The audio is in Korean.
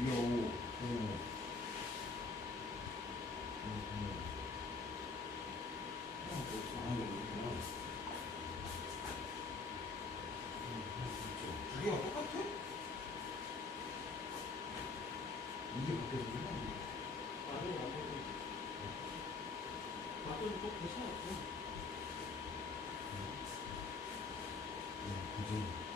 이게 5. 두 개가 똑같아? 이게 바뀌어서 그래? 아니, 안 바뀌지. 바뀌어도 또 괜찮았고. 그지.